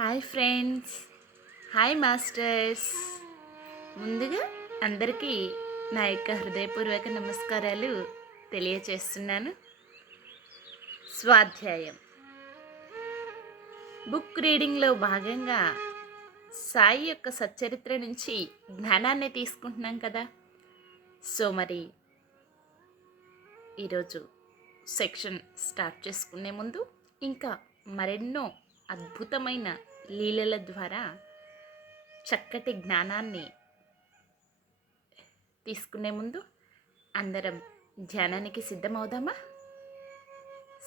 Hi friends, hi masters. ముందుగా అందరికీ నా యొక్క హృదయపూర్వక నమస్కారాలు తెలియచేస్తున్నాను. స్వాధ్యాయం బుక్ రీడింగ్లో భాగంగా సాయి యొక్క సచ్చరిత్ర నుంచి జ్ఞానాన్ని తీసుకుంటున్నాం కదా. సో మరి ఈరోజు సెక్షన్ స్టార్ట్ చేసుకునే ముందు ఇంకా మరెన్నో అద్భుతమైన లీలల ద్వారా చక్కటి జ్ఞానాన్ని తీసుకునే ముందు అందరం ధ్యానానికి సిద్ధమవుదామా?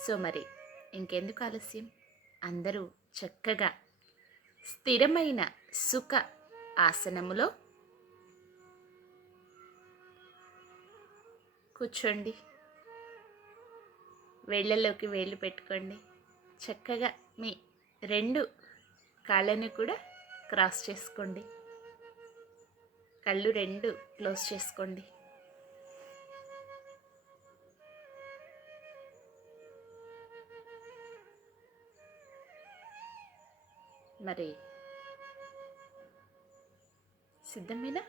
సో మరి ఇంకెందుకు ఆలస్యం, అందరూ చక్కగా స్థిరమైన సుఖ ఆసనములో కూర్చోండి. వేళ్ళలోకి వేళ్ళు పెట్టుకోండి. చక్కగా మీ రెండు కాళ్ళని కూడా క్రాస్ చేసుకోండి. కళ్ళు రెండు క్లోజ్ చేసుకోండి. మరి సిద్ధమేనా?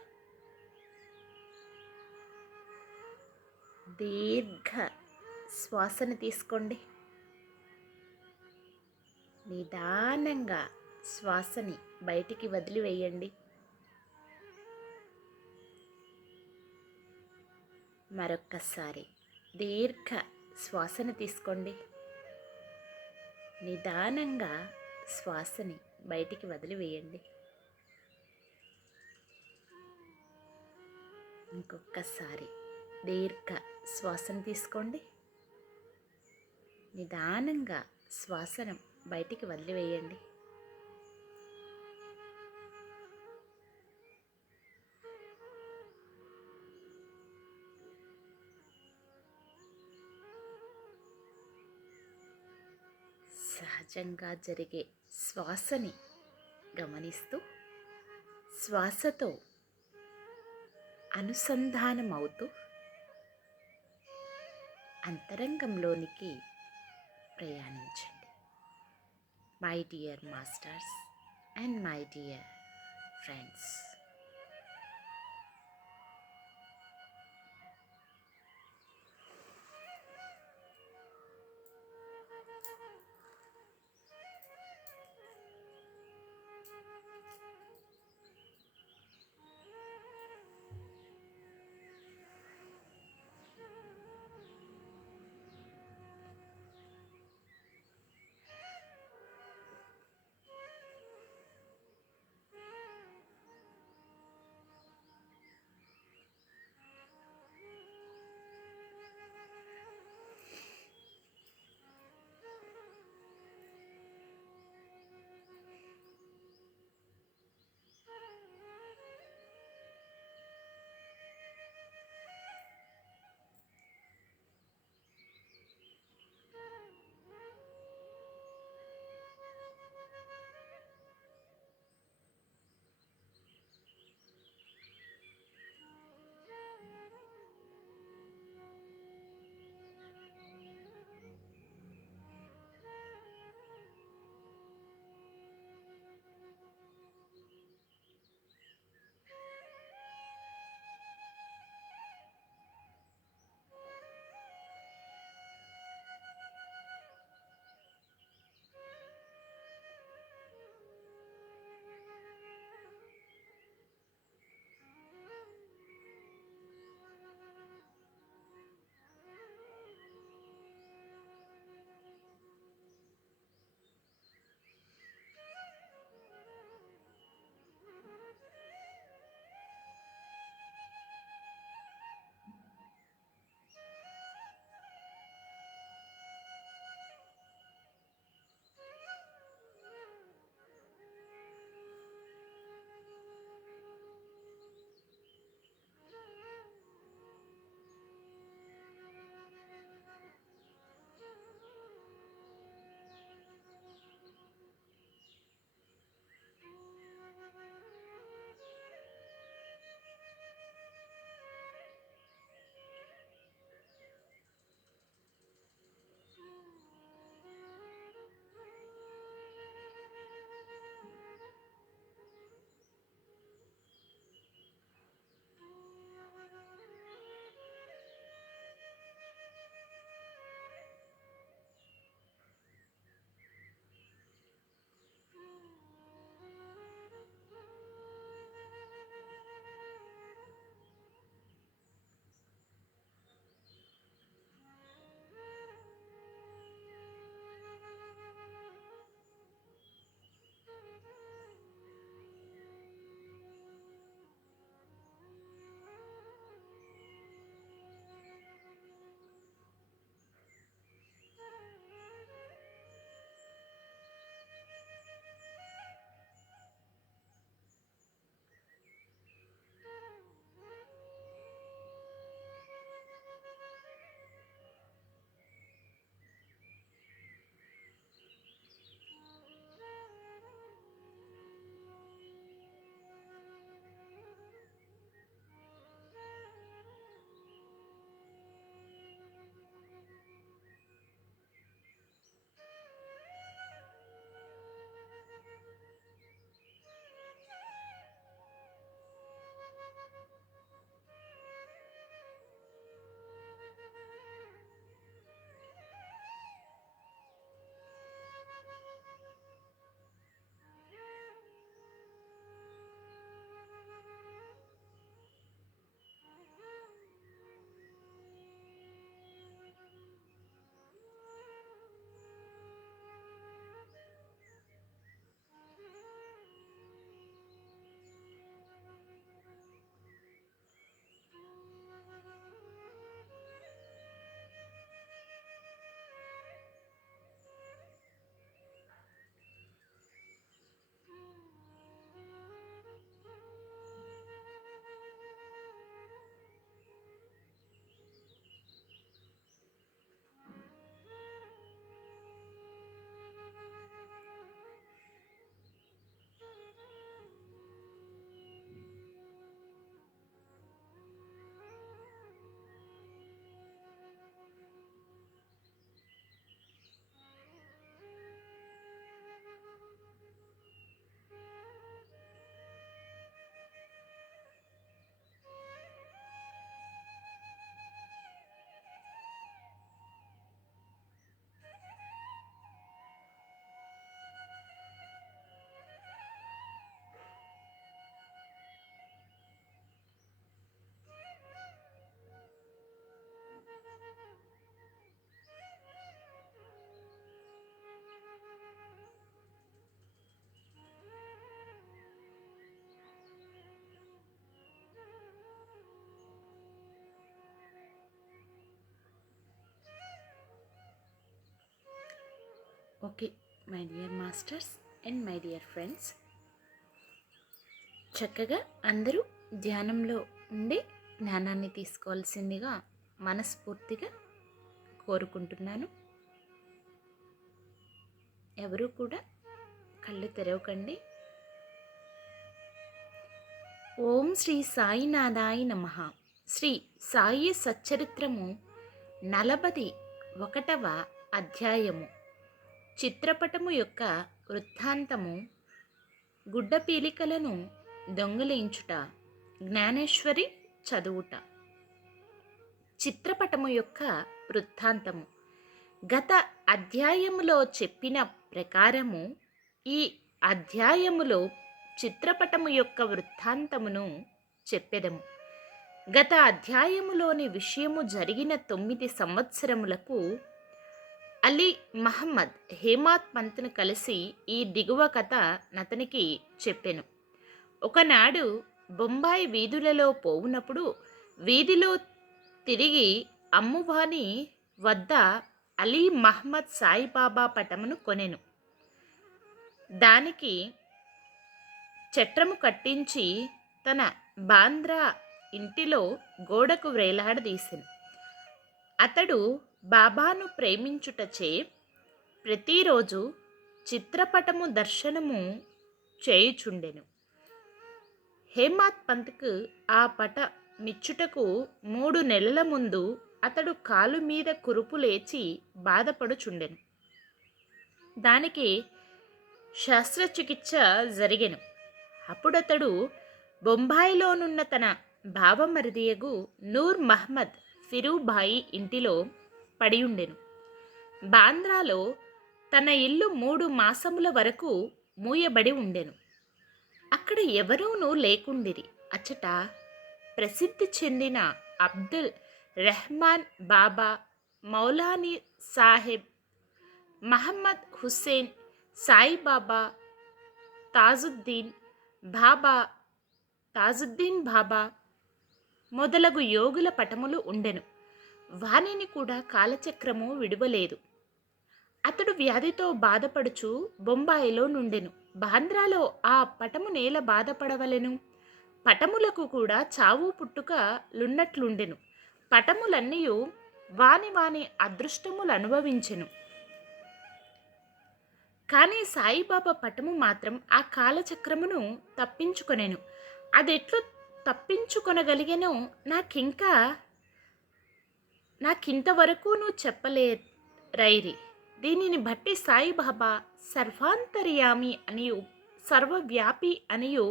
దీర్ఘ శ్వాసను తీసుకోండి. నిదానంగా శ్వాసని బయటికి వదిలివేయండి. మరొక్కసారి దీర్ఘ శ్వాసను తీసుకోండి. నిదానంగా శ్వాసని బయటికి వదిలివేయండి. ఇంకొకసారి దీర్ఘ శ్వాసను తీసుకోండి. నిదానంగా శ్వాసను బయటికి వదిలివేయండి. సహజంగా జరిగే శ్వాసని గమనిస్తూ శ్వాసతో అనుసంధానమవుతూ అంతరంగంలోనికి ప్రయాణించండి. My dear masters and my dear friends, okay, my dear masters and my dear friends, చక్కగా అందరూ ధ్యానంలో ఉండి జ్ఞానాన్ని తీసుకోవాల్సిందిగా మనస్ఫూర్తిగా కోరుకుంటున్నాను. ఎవరూ కూడా కళ్ళు తెరవకండి. ఓం శ్రీ సాయినాథాయ నమః. శ్రీ సాయి సచ్చరిత్రము 41వ అధ్యాయము. చిత్రపటము యొక్క వృత్తాంతము. గుడ్డపీలికలను దొంగిలించుట, జ్ఞానేశ్వరి చదువుట. చిత్రపటము యొక్క వృత్తాంతము. గత అధ్యాయములో చెప్పిన ప్రకారము ఈ అధ్యాయములో చిత్రపటము యొక్క వృత్తాంతమును చెప్పెదము. గత అధ్యాయములోని విషయము జరిగిన 9 సంవత్సరములకు అలీ మహమ్మద్ హేమాత్ పంత్ను కలిసి ఈ దిగువ కథ నతనికి చెప్పెను. ఒకనాడు బొంబాయి వీధులలో పోవునప్పుడు వీధిలో తిరిగి అమ్మువాని వద్ద అలీ మహమ్మద్ సాయిబాబా పటమును కొనెను. దానికి చట్రము కట్టించి తన బాంద్రా ఇంటిలో గోడకు వ్రేలాడదీసెను. అతడు బాబాను ప్రేమించుటచే ప్రతిరోజు చిత్రపటము దర్శనము చేయుచుండెను. హేమాత్ పంత్కు ఆ పట మిచ్చుటకు 3 నెలల ముందు అతడు కాలు మీద కురుపు లేచి బాధపడుచుండెను. దానికి శస్త్రచికిత్స జరిగెను. అప్పుడతడు బొంబాయిలోనున్న తన భావమరిదియగు నూర్ మహమ్మద్ ఫిరూభాయి ఇంటిలో పడియుండెను. బాంద్రాలో తన ఇల్లు 3 మాసముల వరకు మూయబడి ఉండెను. అక్కడ ఎవరూనూ లేకుండిరి. అచ్చట ప్రసిద్ధి చెందిన అబ్దుల్ రెహమాన్ బాబా, మౌలానీ సాహెబ్, మహమ్మద్ హుస్సేన్, సాయిబాబా, తాజుద్దీన్ బాబా మొదలగు యోగుల పటములు ఉండెను. వానిని కూడా కాలచక్రము విడువలేదు. అతడు వ్యాధితో బాధపడుచు బొంబాయిలో నుండెను. బాంద్రాలో ఆ పటము నేల బాధపడవలెను. పటములకు కూడా చావు పుట్టుక లున్నట్లుండెను. పటములన్నీయు వాని అదృష్టములు అనుభవించెను. కానీ సాయిబాబా పటము మాత్రం ఆ కాలచక్రమును తప్పించుకొనెను. అదెట్లు తప్పించుకొనగలిగెనో నాకింతవరకు నువ్వు చెప్పలేరైరి. దీనిని బట్టి సాయిబాబా సర్వాంతర్యామి అనియు సర్వవ్యాపి అనియు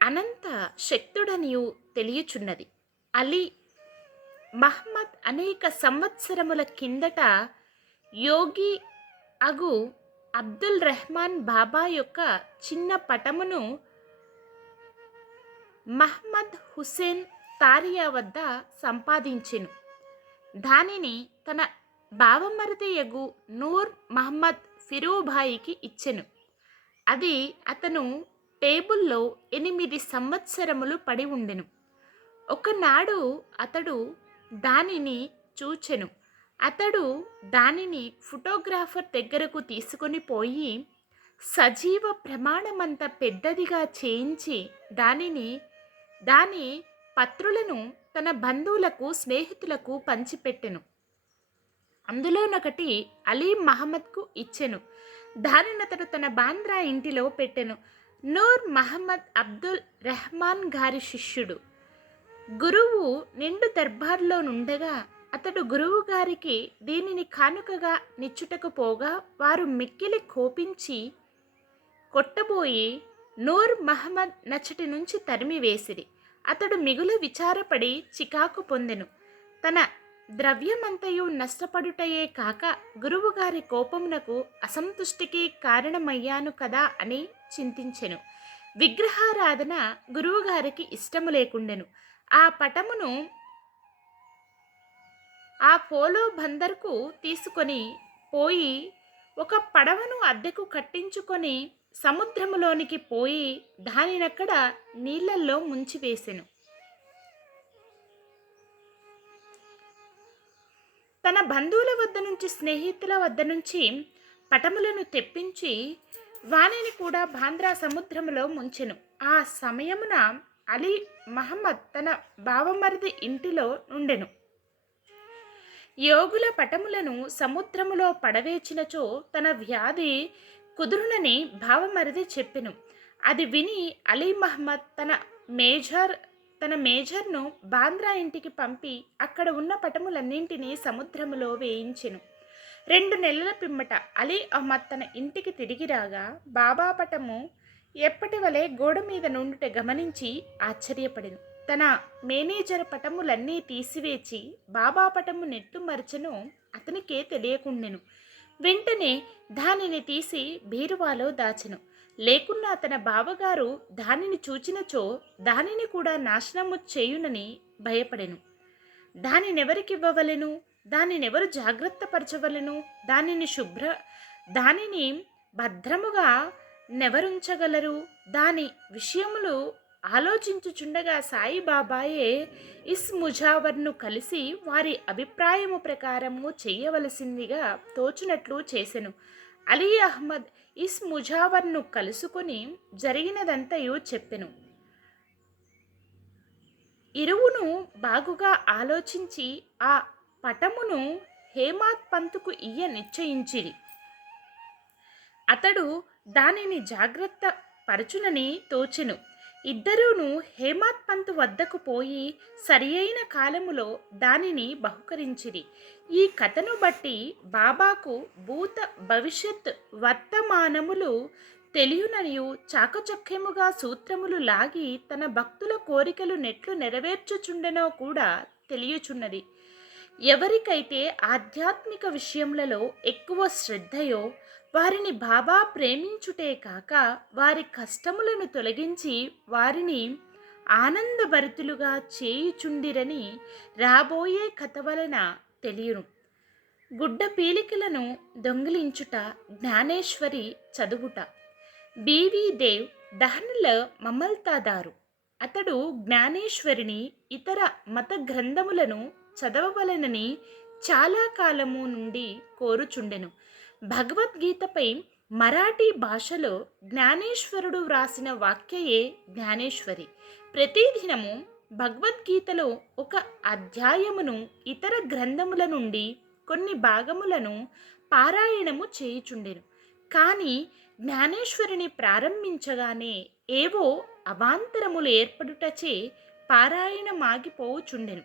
అనంత శక్తుడనియు తెలియచున్నది. అలీ మహమ్మద్ అనేక సంవత్సరముల కిందట యోగి అగు అబ్దుల్ రెహమాన్ బాబా యొక్క చిన్న పటమును మహమ్మద్ హుస్సేన్ తారియా వద్ద సంపాదించెను. దానిని తన బావమరిదియగు నూర్ మహమ్మద్ ఫిరూభాయికి ఇచ్చెను. అది అతను టేబుల్లో 8 సంవత్సరములు పడి ఉండెను. ఒకనాడు అతడు దానిని చూచెను. అతడు దానిని ఫోటోగ్రాఫర్ దగ్గరకు తీసుకొని పోయి సజీవ ప్రమాణమంత పెద్దదిగా చేయించి దాని పత్రులను తన బంధువులకు, స్నేహితులకు పంచిపెట్టెను. అందులోనొకటి అలీ మహమ్మద్కు ఇచ్చెను. దానిని అతడు తన బాంద్రా ఇంటిలో పెట్టెను. నూర్ మహమ్మద్ అబ్దుల్ రెహమాన్ గారి శిష్యుడు. గురువు నిండు దర్బార్లో నుండగా అతడు గురువు గారికి దీనిని కానుకగా నిచ్చుటకు పోగా వారు మిక్కిలి కోపించి కొట్టబోయి నూర్ మహమ్మద్ నచ్చటి నుంచి తరిమివేసిరి. అతడు మిగులు విచారపడి చికాకు పొందెను. తన ద్రవ్యమంతయు నష్టపడుటయే కాక గురువుగారి కోపమునకు, అసంతుష్టికి కారణమయ్యాను కదా అని చింతించెను. విగ్రహారాధన గురువుగారికి ఇష్టము లేకుండెను. ఆ పటమును ఆ పోలో బందర్కు తీసుకొని పోయి ఒక పడవను అద్దెకు కట్టించుకొని సముద్రములోనికి పోయి దానినక్కడ నీళ్ళల్లో ముంచివేసెను. తన బంధువుల వద్ద నుంచి, స్నేహితుల వద్ద నుంచి పటములను తెప్పించి వానిని కూడా బాంద్రా సముద్రములో ముంచెను. ఆ సమయమున అలీ మహమ్మద్ తన బావమరిది ఇంటిలో నుండెను. యోగుల పటములను సముద్రములో పడవేచినచో తన వ్యాధి కుదురునని బావమరిది చెప్పెను. అది విని అలీ మహమ్మద్ తన మేజర్ను బాంద్రా ఇంటికి పంపి అక్కడ ఉన్న పటములన్నింటినీ సముద్రములో వేయించెను. 2 నెలల పిమ్మట అలీ అహ్మద్ తన ఇంటికి తిరిగి రాగా బాబా పటము ఎప్పటి వలె గోడ మీద నుండుట గమనించి ఆశ్చర్యపడెను. తన మేనేజర్ పటములన్నీ తీసివేచి బాబా పటము నెట్టు మరచెను అతనికే తెలియకుండెను. వెంటనే దానిని తీసి బీరువాలో దాచెను. లేకున్నా తన బావగారు దానిని చూచినచో దానిని కూడా నాశనము చేయునని భయపడెను. దానినెవరికివ్వవలెను? దానినెవరు జాగ్రత్త పరచవలెను? దానిని భద్రముగా నెవరుంచగలరు? దాని విషయములు ఆలోచించుచుండగా సాయిబాబాయే ముజావర్ను కలిసి వారి అభిప్రాయము ప్రకారము చెయ్యవలసిందిగా తోచునట్లు చేసెను. అలీ అహ్మద్ ముజావర్ను కలుసుకొని జరిగినదంతయు చెప్పెను. ఇరువును బాగుగా ఆలోచించి ఆ పటమును హేమాత్ పంతుకు ఇయ్య నిశ్చయించిరి. అతడు దానిని జాగ్రత్త పరచునని తోచెను. ఇద్దరూను హేమాత్ పంతు వద్దకు పోయి సరి అయిన కాలములో దానిని బహుకరించిరి. ఈ కథను బట్టి బాబాకు భూత భవిష్యత్ వర్తమానములు తెలియుననియు చాకచక్యముగా సూత్రములు లాగి తన భక్తుల కోరికలు నెట్లు నెరవేర్చుచుండెనో కూడా తెలియచున్నది. ఎవరికైతే ఆధ్యాత్మిక విషయములలో ఎక్కువ శ్రద్ధయో వారిని బాబా ప్రేమించుటే కాక వారి కష్టములను తొలగించి వారిని ఆనందభరితులుగా చేయుచుండిరని రాబోయే కథ వలన తెలియను. గుడ్డ పీలికలను దొంగిలించుట, జ్ఞానేశ్వరి చదువుట. బీవీ దేవ్ దహనుల మమల్తాదారు. అతడు జ్ఞానేశ్వరిని ఇతర మత గ్రంథములను చదవవలనని చాలా కాలము నుండి కోరుచుండెను. భగవద్గీతపై మరాఠీ భాషలో జ్ఞానేశ్వరుడు వ్రాసిన వాక్యయే జ్ఞానేశ్వరి. ప్రతిదినము భగవద్గీతలో ఒక అధ్యాయమును ఇతర గ్రంథముల నుండి కొన్ని భాగములను పారాయణము చేయుచుండెను. కానీ జ్ఞానేశ్వరిని ప్రారంభించగానే ఏవో అవాంతరములు ఏర్పడుటచే పారాయణమాగిపోవుచుండెను.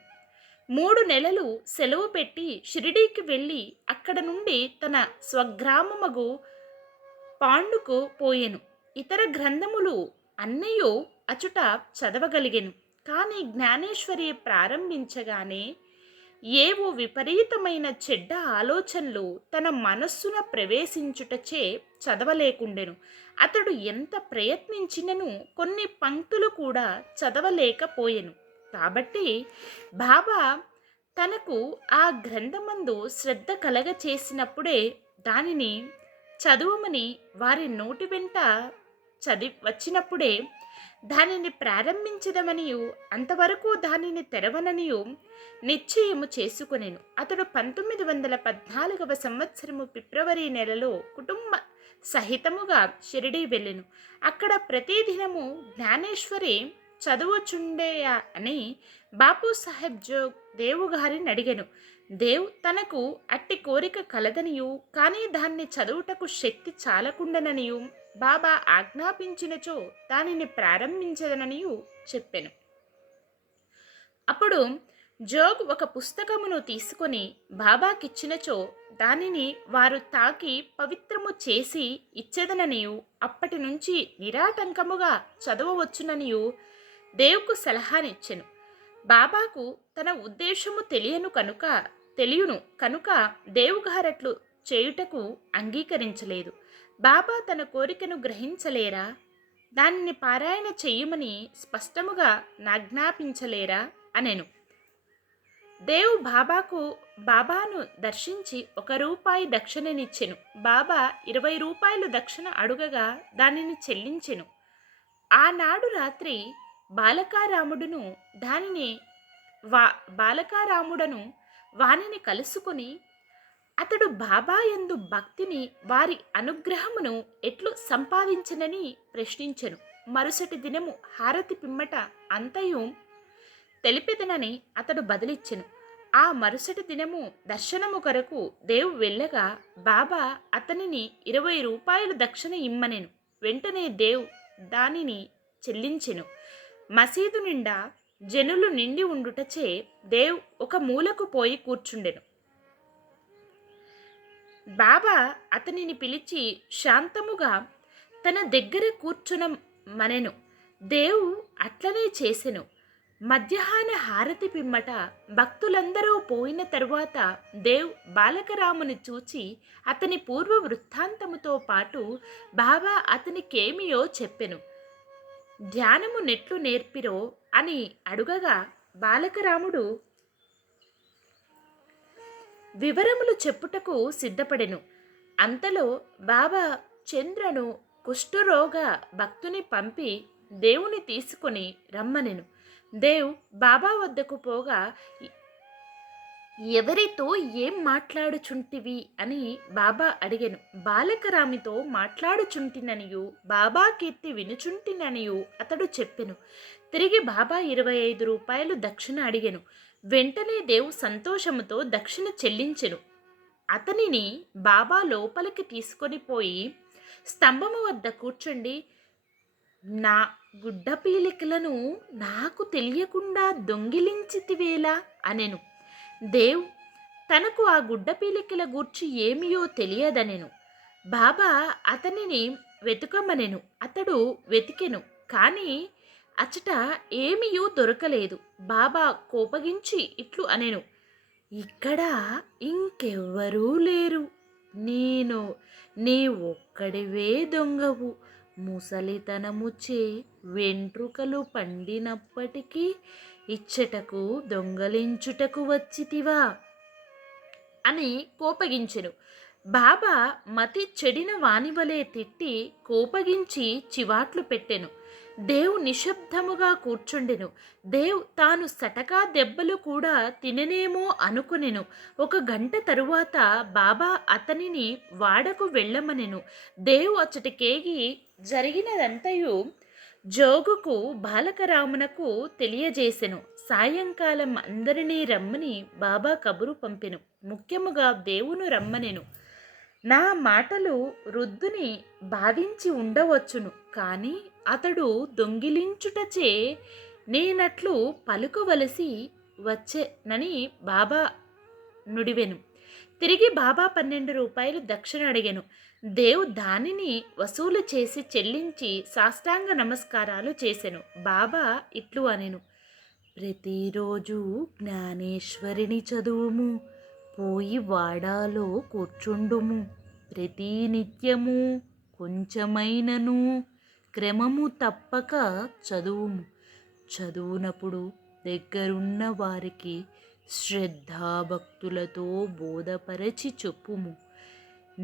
3 నెలలు సెలవు పెట్టి షిరిడీకి వెళ్ళి అక్కడ నుండి తన స్వగ్రామమగు పాండుకు పోయెను. ఇతర గ్రంథములు అన్నయో అచుట చదవగలిగెను. కానీ జ్ఞానేశ్వరి ప్రారంభించగానే ఏవో విపరీతమైన చెడ్డ ఆలోచనలు తన మనస్సున ప్రవేశించుటచే చదవలేకుండెను. అతడు ఎంత ప్రయత్నించినను కొన్ని పంక్తులు కూడా చదవలేకపోయెను. కాబట్టి బాబా తనకు ఆ గ్రంథమందు శ్రద్ధ కలగ చేసినప్పుడే దానిని చదువమని వారి నోటి వెంట వచ్చినప్పుడే దానిని ప్రారంభించదమనియు అంతవరకు దానిని తెరవననియు నిశ్చయము చేసుకొనెను. అతడు 1914వ సంవత్సరము ఫిబ్రవరి నెలలో కుటుంబ సహితముగా షిరిడీ వెళ్ళెను. అక్కడ ప్రతిదినము జ్ఞానేశ్వరి చదువుచుండేయా అని బాపు సాహెబ్ జోగ్ దేవు గారిని అడిగెను. దేవ్ తనకు అట్టి కోరిక కలదనియు కానీ దాన్ని చదువుటకు శక్తి చాలకుండననియు బాబా ఆజ్ఞాపించినచో దానిని ప్రారంభించదననియు చెప్పెను. అప్పుడు జోగ్ ఒక పుస్తకమును తీసుకొని బాబాకిచ్చినచో దానిని వారు తాకి పవిత్రము చేసి ఇచ్చేదననియు అప్పటి నుంచి నిరాటంకముగా చదవవచ్చుననియు దేవుకు సలహానిచ్చెను. బాబాకు తన ఉద్దేశము తెలియను కనుక దేవుగారట్లు చేయుటకు అంగీకరించలేదు. బాబా తన కోరికను గ్రహించలేరా? దానిని పారాయణ చెయ్యమని స్పష్టముగా నాజ్ఞాపించలేరా అనెను. దేవు బాబాను దర్శించి ₹1 దక్షిణనిచ్చెను. బాబా ₹20 దక్షిణ అడుగగా దానిని చెల్లించెను. ఆనాడు రాత్రి బాలకారాముడను వానిని కలుసుకొని అతడు బాబా యందు భక్తిని వారి అనుగ్రహమును ఎట్లు సంపాదించనని ప్రశ్నించెను. మరుసటి దినము హారతి పిమ్మట అంతయు తెలిపెదనని అతడు బదులిచ్చెను. ఆ మరుసటి దినము దర్శనము కొరకు దేవు వెళ్ళగా బాబా అతనిని 20 రూపాయలు దక్షిణ ఇమ్మనెను. వెంటనే దేవ్ దానిని చెల్లించెను. మసీదు నిండా జనులు నిండి ఉండుటచే దేవ్ ఒక మూలకు పోయి కూర్చుండెను. బాబా అతనిని పిలిచి శాంతముగా తన దగ్గర కూర్చునమనెను. దేవు అట్లనే చేసెను. మధ్యాహ్న హారతి పిమ్మట భక్తులందరూ పోయిన తరువాత దేవ్ బాలకరాముని చూచి అతని పూర్వ వృత్తాంతముతో పాటు బాబా అతనికేమియో చెప్పెను. ధ్యానము నెట్లు నేర్పిరో అని అడుగగా బాలకరాముడు వివరములు చెప్పుటకు సిద్ధపడెను. అంతలో బాబా చంద్రను కుష్ఠరోగ భక్తుని పంపి దేవుని తీసుకొని రమ్మనెను. దేవ్ బాబా వద్దకు పోగా ఎవరితో ఏం మాట్లాడుచుంటివి అని బాబా అడిగెను. బాలకరామితో మాట్లాడుచుంటిననియు బాబా కీర్తి వినుచుంటిననియు అతడు చెప్పెను. తిరిగి బాబా 25 రూపాయలు దక్షిణ అడిగెను. వెంటనే దేవు సంతోషముతో దక్షిణ చెల్లించెను. అతనిని బాబా లోపలికి తీసుకొని పోయి స్తంభము వద్ద కూర్చుండి, నా గుడ్డ పీలికలను నాకు తెలియకుండా దొంగిలించితివేలా అనెను. దేవ్ తనకు ఆ గుడ్డ పీలికల గూర్చి ఏమియో తెలియదనెను. బాబా అతనిని వెతుకమనెను. అతడు వెతికెను, కానీ అచట ఏమియూ దొరకలేదు. బాబా కోపగించి ఇట్లు అనెను, ఇక్కడ ఇంకెవ్వరూ లేరు. నీ ఒక్కడివే దొంగవు. ముసలితనముచే వెంట్రుకలు పండినప్పటికీ ఇచ్చటకు దొంగలించుటకు వచ్చితివా అని కోపగించెను. బాబా మతి చెడిన వానివలే తిట్టి కోపగించి చివాట్లు పెట్టెను. దేవ్ నిశ్శబ్దముగా కూర్చుండెను. దేవ్ తాను సటకా దెబ్బలు కూడా తిననేమో అనుకునెను. 1 గంట తరువాత బాబా అతనిని వాడకు వెళ్ళమనెను. దేవ్ అచ్చటికేగి జరిగినదంతయు జోగుకు బాలకరామునకు తెలియజేసెను. సాయంకాలం అందరినీ రమ్మని బాబా కబురు పంపెను. ముఖ్యముగా దేవును రమ్మనెను. నా మాటలు వృద్ధుని బాధించి ఉండవచ్చును, కానీ అతడు దొంగిలించుటచే నేనట్లు పలుకవలసి వచ్చెనని బాబా నుడివెను. తిరిగి బాబా 12 రూపాయలు దక్షిణ అడిగెను. దేవ్ దానిని వసూలు చేసి చెల్లించి సాష్టాంగ నమస్కారాలు చేసెను. బాబా ఇట్లు అనెను, ప్రతిరోజు జ్ఞానేశ్వరిని చదువుము, పోయి వాడాలో కూర్చుండుము. ప్రతినిత్యము కొంచెమైనను క్రమము తప్పక చదువుము. చదువునప్పుడు దగ్గరున్న వారికి శ్రద్ధాభక్తులతో బోధపరచి చెప్పుము.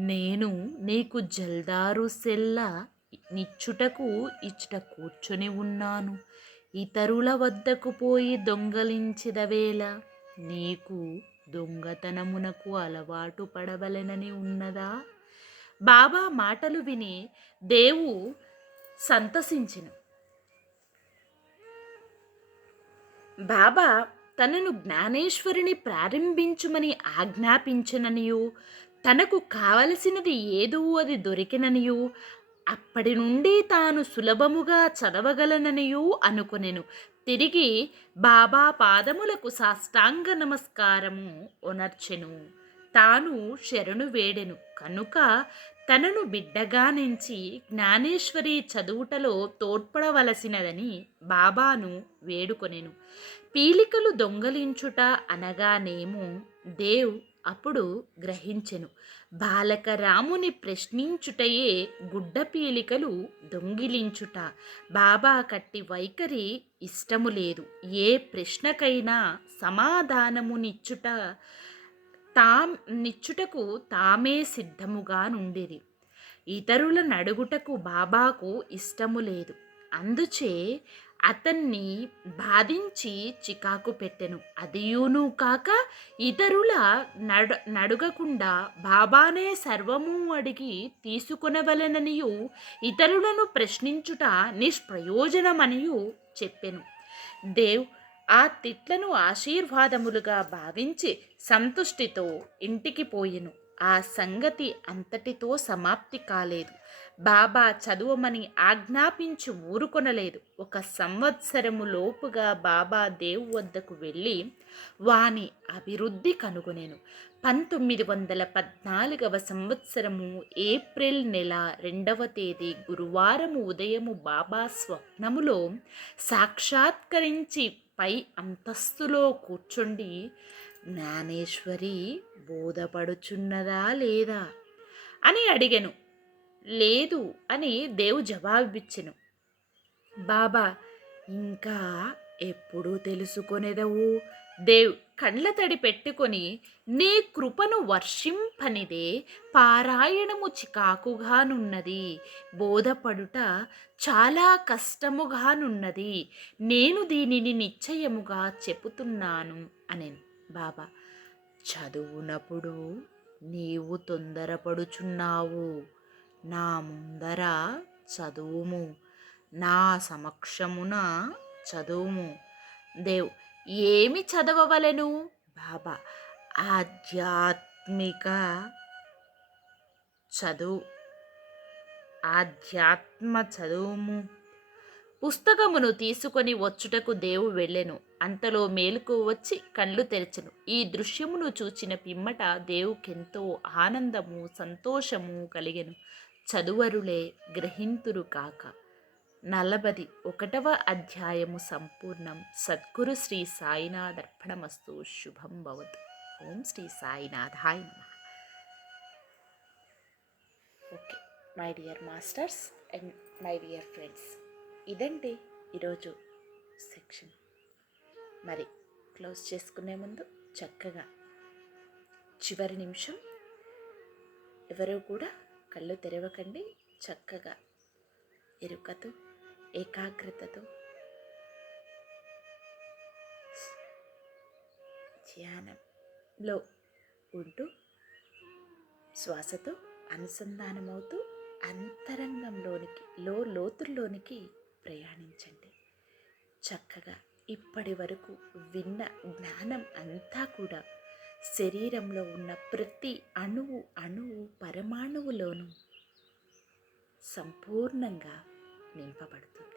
నేను నీకు జల్దారు సెల్ల నిచ్చుటకు ఇచ్చట కూర్చొని ఉన్నాను. ఇతరుల వద్దకు పోయి దొంగలించిదవేళ నీకు దొంగతనమునకు అలవాటు పడవలెనని ఉన్నదా? బాబా మాటలు విని దేవు సంతసించెను. బాబా తనను జ్ఞానేశ్వరిని ప్రారంభించుమని ఆజ్ఞాపించననియు, తనకు కావలసినది ఏదో అది దొరికిననియు, అప్పటి నుండి తాను సులభముగా చదవగలననియు అనుకొనెను. తిరిగి బాబా పాదములకు సాష్టాంగ నమస్కారము ఒనర్చెను. తాను శరణు వేడెను కనుక తనను బిడ్డగా నుంచి జ్ఞానేశ్వరి చదువుటలో తోడ్పడవలసినదని బాబాను వేడుకొనెను. పీలికలు దొంగలించుట అనగానేమో దేవ్ అప్పుడు గ్రహించెను. బాలకరాముని ప్రశ్నించుటయే గుడ్డ పీలికలు దొంగిలించుట. బాబా కట్టి వైఖరి ఇష్టము లేదు. ఏ ప్రశ్నకైనా సమాధానమునిచ్చుట నిచ్చుటకు తామే సిద్ధముగా నుండిరి. ఇతరుల నడుగుటకు బాబాకు ఇష్టము లేదు. అందుచే అతన్ని బాధించి చికాకు పెట్టెను. అదియును కాక ఇతరుల నడుగకుండా బాబానే సర్వము అడిగి తీసుకొనవలెననియు ఇతరులను ప్రశ్నించుట నిష్ప్రయోజనమనియు చెప్పెను. దేవ్ ఆ తిట్లను ఆశీర్వాదములుగా భావించి సంతుష్టితో ఇంటికి పోయెను. ఆ సంగతి అంతటితో సమాప్తి కాలేదు. బాబా చదువమని ఆజ్ఞాపించి ఊరుకొనలేదు. 1 సంవత్సరము లోపుగా బాబా దేవ్ వద్దకు వెళ్ళి వాని అభివృద్ధి కనుగొనెను. 1914వ సంవత్సరము ఏప్రిల్ నెల 2వ తేదీ గురువారము ఉదయము బాబా స్వప్నములో సాక్షాత్కరించి పై అంతస్తులో కూర్చుండి, జ్ఞానేశ్వరి బోధపడుచున్నదా లేదా అని అడిగెను. లేదు అని దేవు జవాబిచ్చెను. బాబా, ఇంకా ఎప్పుడు తెలుసుకొనెదవు? దేవ్ కండ్ల తడి పెట్టుకొని, నీ కృపను వర్షింపనిదే పారాయణము చికాకుగానున్నది, బోధపడుట చాలా కష్టముగానున్నది, నేను దీనిని నిశ్చయముగా చెప్పుతున్నాను అనెను. బాబా, చదువునప్పుడు నీవు తొందరపడుచున్నావు. నా ముందర చదువుము, నా సమక్షమున చదువుము. దేవ్, ఏమి చదవవలెను? బాబా, ఆధ్యాత్మిక చదువు, ఆధ్యాత్మ చదువుము. పుస్తకమును తీసుకొని వచ్చుటకు దేవు వెళ్ళెను. అంతలో మేలుకు వచ్చి కళ్ళు తెరచెను. ఈ దృశ్యమును చూచిన పిమ్మట దేవుకెంతో ఆనందము సంతోషము కలిగెను. చదువరులే గ్రహింతురు కాక. 41వ అధ్యాయము సంపూర్ణం. సద్గురు శ్రీ సాయినాథ్ అర్పణమస్తు. శుభం భవతు. ఓం శ్రీ సాయినాథాయ నమః. Okay my dear masters and my dear friends, ఇదండి ఈరోజు సెక్షన్. మరి క్లోజ్ చేసుకునే ముందు చక్కగా చివరి నిమిషం ఎవరూ కూడా కళ్ళు తెరవకండి. చక్కగా ఎరుకతో ఏకాగ్రతతో ధ్యానంలో ఉంటూ శ్వాసతో అనుసంధానమవుతూ అంతరంగంలోనికి లోతుల్లోనికి ప్రయాణించండి. చక్కగా ఇప్పటి వరకు విన్న జ్ఞానం అంతా కూడా శరీరంలో ఉన్న ప్రతి అణువు పరమాణువులోనూ సంపూర్ణంగా నింపబడుతుంది.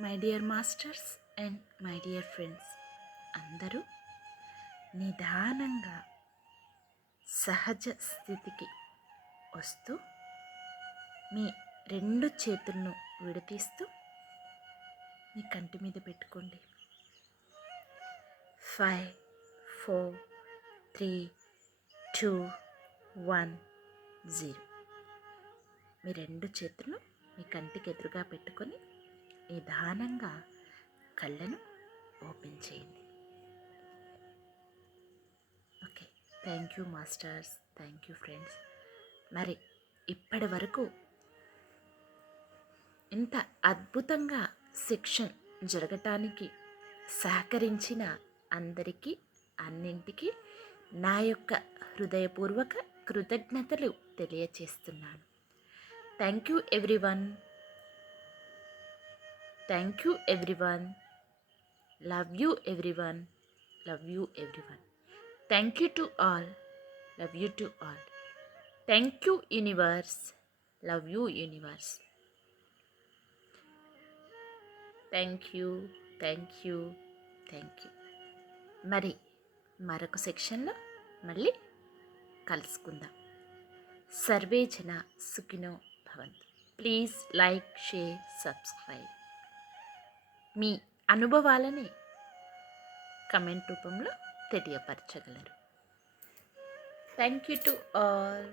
My dear masters and my dear friends, అందరూ నిదానంగా సహజ స్థితికి వస్తూ మీ రెండు చేతులను విడతీస్తూ మీ కంటి మీద పెట్టుకోండి. 5 4 3 2 1 0. మీ రెండు చేతులను మీ కంటికి ఎదురుగా పెట్టుకొని నిదానంగా కళ్ళను ఓపెన్ చేయండి. Okay, thank you masters, thank you friends. మరి ఇప్పటి వరకు ఇంత అద్భుతంగా సెక్షన్ జరగటానికి సహకరించిన అందరికీ అన్నింటికీ నా యొక్క హృదయపూర్వక కృతజ్ఞతలు తెలియచేస్తున్నాను. Thank you everyone. Thank you everyone. Love you everyone. Love you everyone. Thank you to all. Love you to all. Thank you universe. Love you universe. Thank you. Thank you. Thank you. మరి మరొక సెక్షన్లో మళ్ళీ కలుసుకుందాం. Survey జన సుఖినో భవంతు. Please like, share, subscribe. మీ అనుభవాలని కమెంట్ రూపంలో తెలియపరచగలరు. Thank you to all.